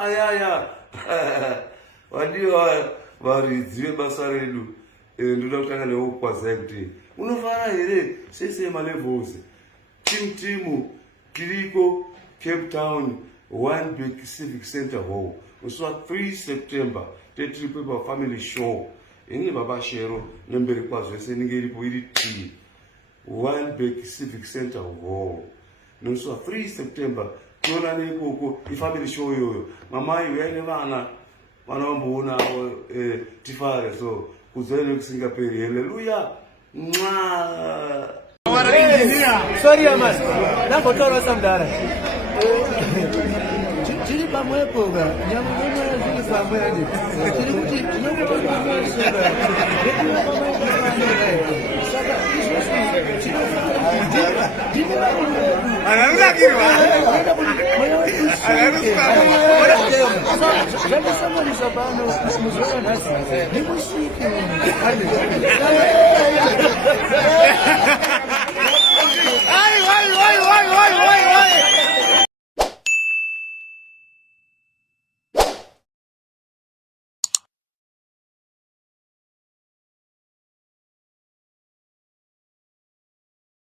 ayaya wadiwa varidziwe basa redu ndoda kutanga newokwazai kuti unofara here sese malevels timu tiriko Cape Town One Big Civic Center Hall uswa 3 September tetiripo pa family show ini baba shero nembere kwazo ese ningeripo iri ti One Big Civic Center Hall nuswa 3 September tona nekoko ifamily show yoyo mamai uyaine vana vamboona tifare so kuzene kusingaperi haleluya sorry man ndangotoro samdara chiri pamwepo ga nyamuna zili pamwepo chiri kuti tinokona kusheba saka